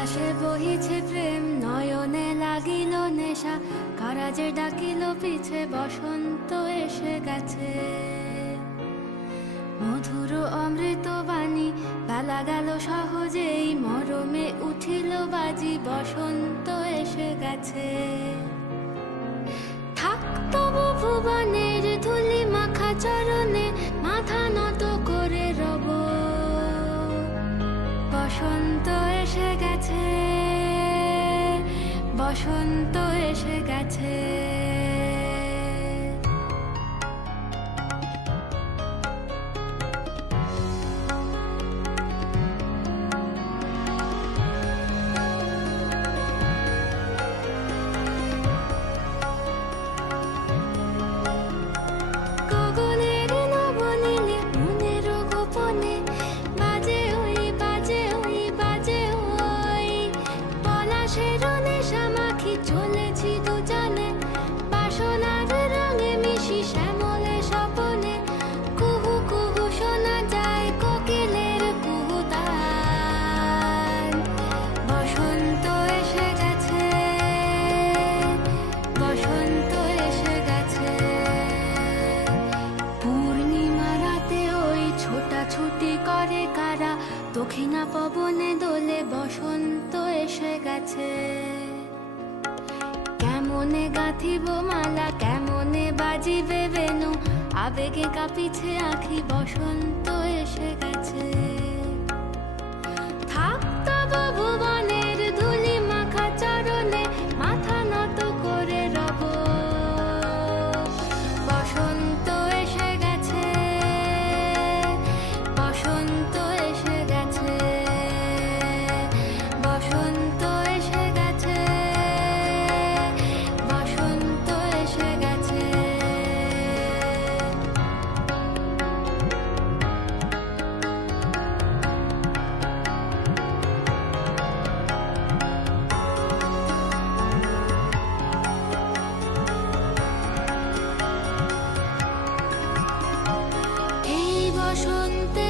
বাতাসে বহিছে প্রেম, নয়নে লাগিল নেশা, কারাজে ডাকিল পিছে, বসন্ত এসে গেছে। মধুর অমৃত বাণী, বেলা গেল সহজেই, মরমে উঠিল বাজি, বসন্ত এসে গেছে। থাক তবু ভুবনের ধুলি মাখা চরণে, মাথা নত করে রব। বসন্ত এসে গেছে, বসন্ত এসে গেছে। গগনের নবনীলে, মনের গোপনে, বাজে ওই বাজে ওই বাজে ওই। পলাশের নেশা মাখি চলেছি দুজনে, বাসনার রঙে মিশি শ্যামলে স্বপনে। কুহু কুহু শোনা যায় কোকিলের কুহুতান। বসন্ত এসে গেছে, বসন্ত এসে গেছে। পূর্ণিমা রাতে ওই ছোটাছুটি করে কারা, দক্ষিণা পবনে দোলে, বসন্ত এসে গেছে। কেমনে গাঁথিব মালা, কেমনে বাজিবে বেনু, আবেগে কাঁপিছে আঁখি, বসন্ত এসে গেছে। থাক তবু ভুবনের ধুলি মাখা চরণে, মাথা নত করে রব। বসন্ত এসে গেছে, বসন্ত এসে গেছে, বসন্ত এসে গেছে, বসন্ত এসে গেছে। এই বসন্তে